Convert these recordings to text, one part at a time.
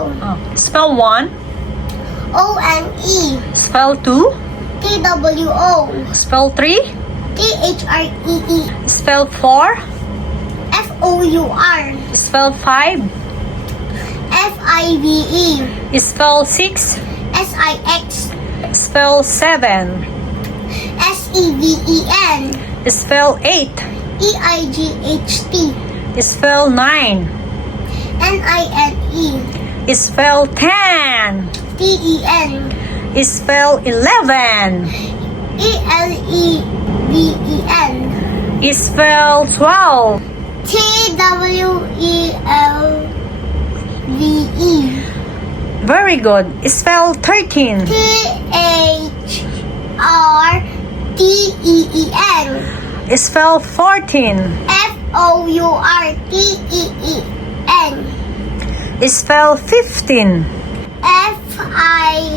O. Spell 1. O-N-E. Spell 2. T-W-O. Spell 3. T-H-R-E-E. Spell 4. F-O-U-R. Spell 5. F-I-V-E. Spell 6. S-I-X. Spell 7. S-E-V-E-N. Spell 8. E-I-G-H-T. Spell 9. N-I-N-E. Spell 10. T-E-N. Spell 11. E-L-E-V-E-N. Spell 12. T-W-E-L-V-E. Very good. Spell 13. T-H-R-T-E-E-N. Spell 14. F-O-U-R-T-E-E-N. Spell 15. F-I-F-T-E-E-N.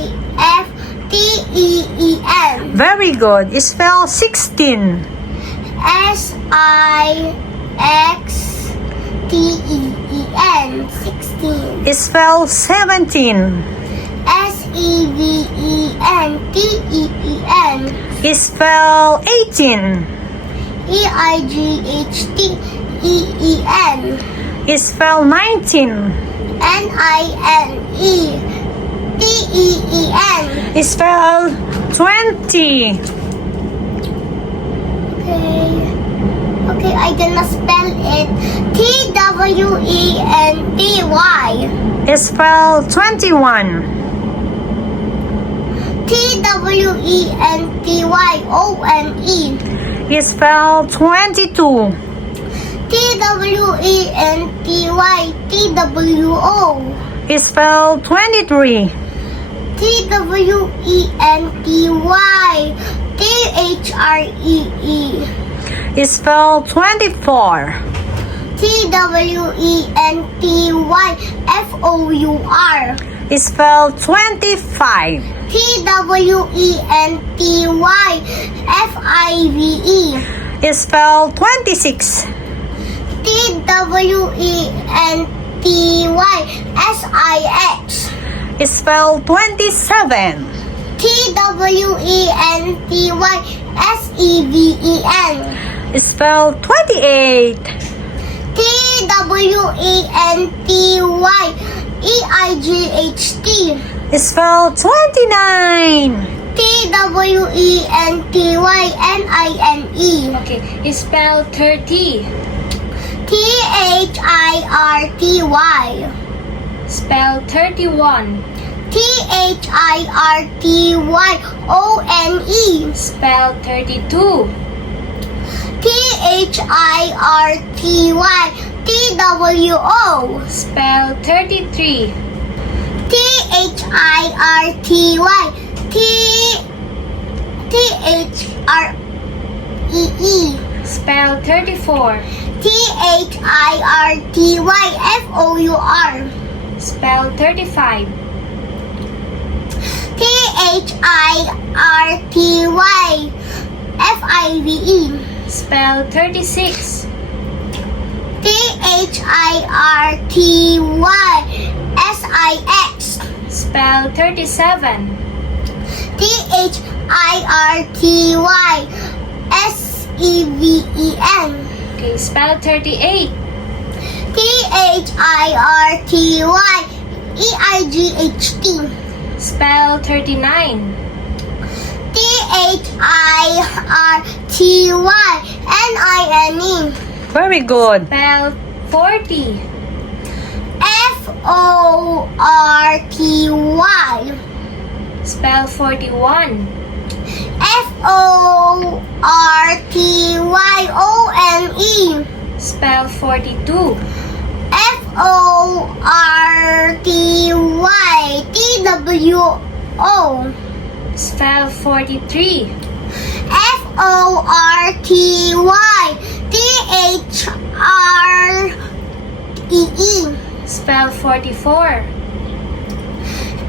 Very good. Spell 16. S-I-X-T-E-E-N. 16. Spell 17. S-E-V-E-N-T-E-E-N. Spell 18. E-I-G-H-T-E-E-N. Spell 19. N-I-N-E. T-E-E-N. Spell 20. Okay, I gonna spell it. T-W-E-N-T-Y. Spell 21. T-W-E-N-T-Y-O-N-E. Spell 22. T-W-E-N-T-Y-T-W-O. Spell 23. T-W-E-N-T-Y-T-H-R-E-E. Spell 24. T-W-E-N-T-Y-F-O-U-R. Spell 25. T-W-E-N-T-Y-F-I-V-E. Spell 26. T-W-E-N-T-Y-S-I-X. Spell 27. T-W-E-N-T-Y-S-E-V-E-N. Spell 28. T-W-E-N-T-Y-E-I-G-H-T. Spell 29. T-W-E-N-T-Y-N-I-N-E. Okay, spell 30. T-H-I-R-T-Y. Spell 31. T-H-I-R-T-Y-O-N-E. Spell 32. T-H-I-R-T-Y-T-W-O. Spell 33. T-H-I-R-T-Y-T-H-R-E-E. Spell 34. T-H-I-R-T-Y-F-O-U-R. Spell 35. T-H-I-R-T-Y-F-I-V-E. Spell 36. T-H-I-R-T-Y-S-I-X. Spell 37. T-H-I-R-T-Y-S-E-V-E-N. Okay, spell 38. T-H-I-R-T-Y-E-I-G-H-T. Spell 39. T-H-I-R-T-Y-N-I-N-E. Very good. Spell 40. F-O-R-T-Y. Spell 41. F-O-R-T-Y-O-N-E. Spell 42. F-O-R-T-Y-T-W-O. Spell 43. F-O-R-T-Y-T-H-R-E-E. Spell 44.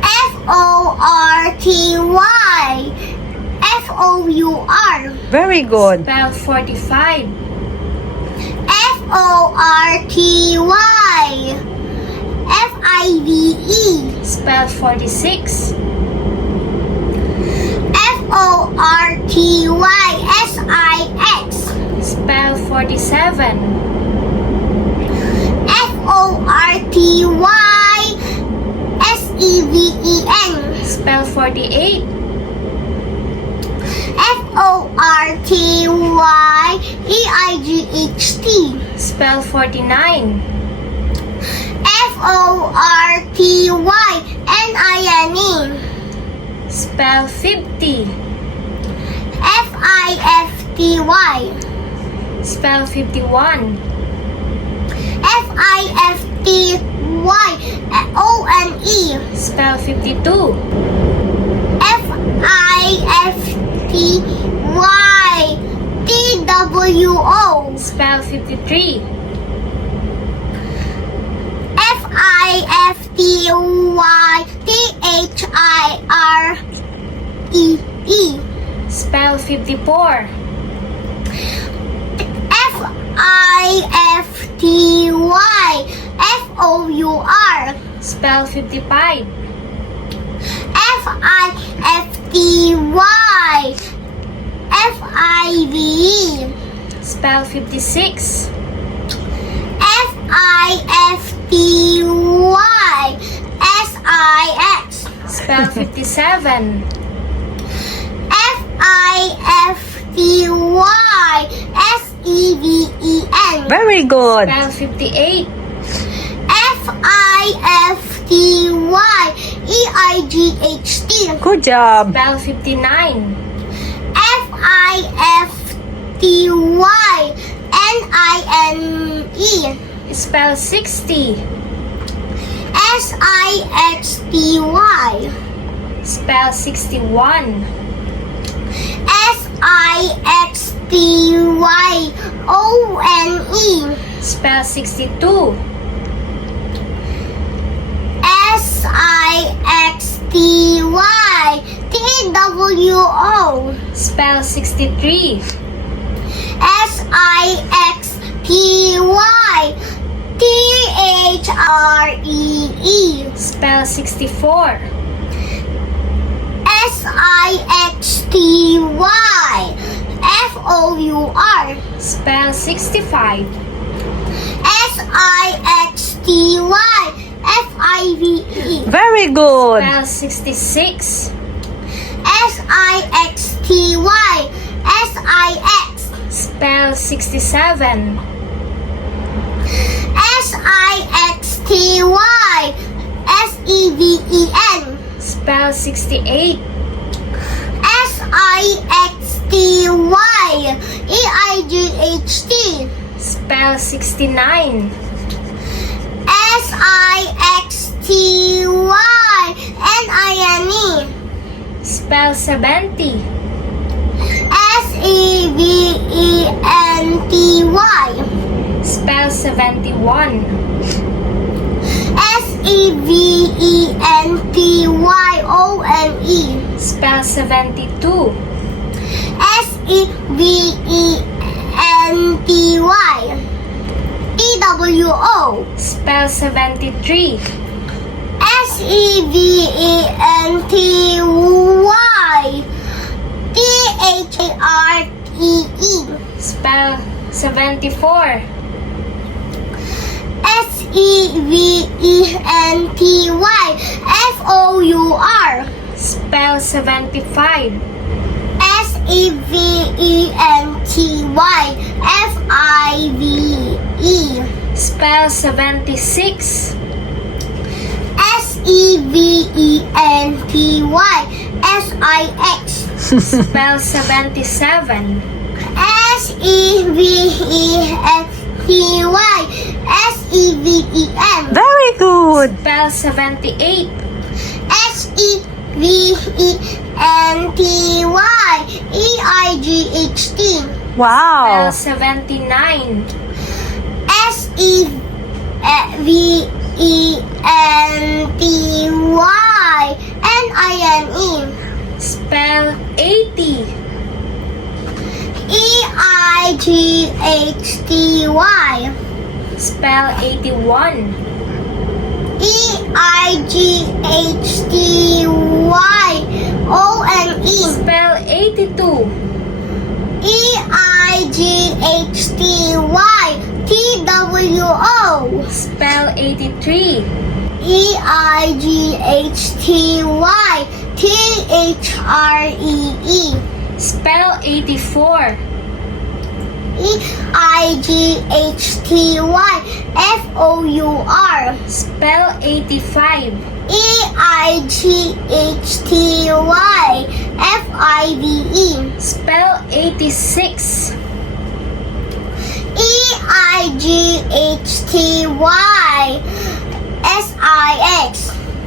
F-O-R-T-Y F-O-U-R. Very good. Spell 45. F-O-R-T-Y F-I-V-E. Spell 46. F-O-R-T-Y-S-I-X. Spell 47. F-O-R-T-Y-S-E-V-E-N. Spell 48. F-O-R-T-Y-E-I-G-H-T. Spell 49. F-O-R-T-Y-N-I-N-E. Spell 50. F-I-F-T-Y. Spell 51. F-I-F-T-Y-O-N-E. Spell 52. F-I-F-T-Y-T-W-O. Spell 53. F-I-F-T-Y-T-H-I-R-E-E. Spell 54. F-I-F-T-Y-F-O-U-R. Spell 55. F-I-F-T-Y-F-I-V-E. Spell 56. F-I-F-T-Y-S-I-X. Spell 57. F-I-F-T-Y-S-E-V-E-N. Very good. Spell 58. F-I-F-T-Y-E-I-G-H-T. Good job. Spell 59. F-I-F-T-Y-N-I-N-E. Spell 60. S-I-X-T-Y. Spell 61. S-I-X-T-Y-O-N-E. Spell 62. S-I-X-T-Y-T-W-O. Spell 63. S-I-X-T-Y-T-H-R-E-E. Spell 64. S-I-X-T-Y-F-O-U-R. Spell 65. S-I-X-T-Y-F-I-V-E. Very good. Spell 66. S-I-X-T-Y-S-I-X. Spell 67. S-I-X-T-Y-S-E-V-E-N. Spell 68. S-I-X-T-Y-E-I-G-H-T. Spell 69. S-I-X-T-Y-N-I-N-E. Spell 70. S-E-V-E-N-T-Y. Spell 71. S-E-V-E-N-T-Y-O-N-E. Spell 72. S-E-V-E-N-T-Y. T-W-O. Spell 73. S-E-V-E-N-T-Y. T-H-A-R-E-E. Spell 74. S-E-V-E-N-T-Y-F-O-U-R. Spell 75. S-E-V-E-N-T-Y-F-I-V-E. Spell 76. S-E-V-E-N-T-Y-S-I-X. Spell 77. S-E-V-E-N-T-Y-S-E-V-E-N. Very good. Spell 78. S-E-V-E-N-T-Y-E-I-G-H-T. Spell Wow. 79. S-E-V-E-N-T-Y-N-I-N-E. Spell 80. E-I-G-H-T-Y. Spell 81. EIGHTYONE. Spell 82. EIGHTYTWO. Spell 83. EIGHTYTHREE. Spell 84. EIGHTYFOUR. Spell 85. EIGHTYFIVE. Spell 86. EIGHTYSIX.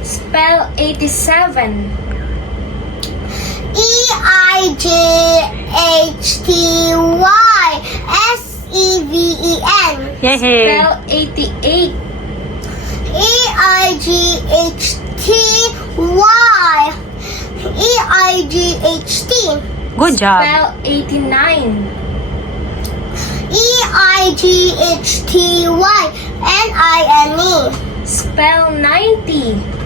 Spell 87. EIGHTYSEVEN. Yay! Spell 88. EIGHTY. Good job. Spell 89. EIGHTYNINE. Spell 90.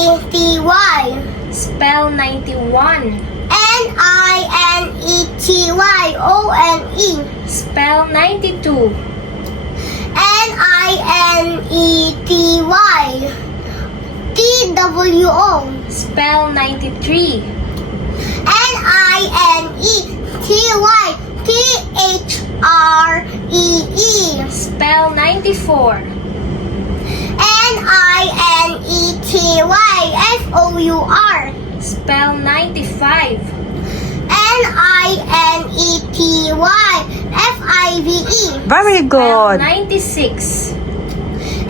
NINETY. Spell 91. NINETYONE. Spell 92. NINETYTWO. Spell 93. NINETYTHREE. Spell 94. NINETYFOUR. Spell 95. NINETYFIVE. Very Spell good. 96.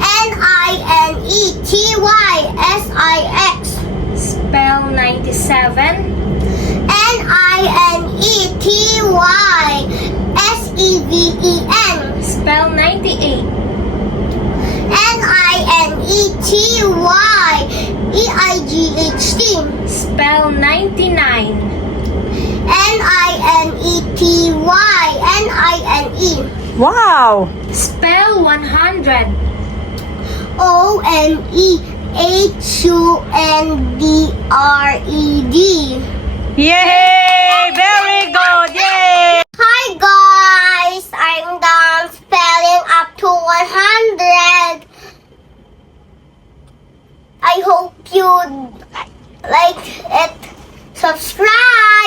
NINETYSIX. Spell 97. NINETYSEVEN. Spell 98. NINETYEIGHT. Spell 99. NINETYNINE. Wow! Spell 100. ONEHUNDRED. Yay! Very good! Yay! Hi guys, I'm done spelling up to 100. I hope you like it. Subscribe.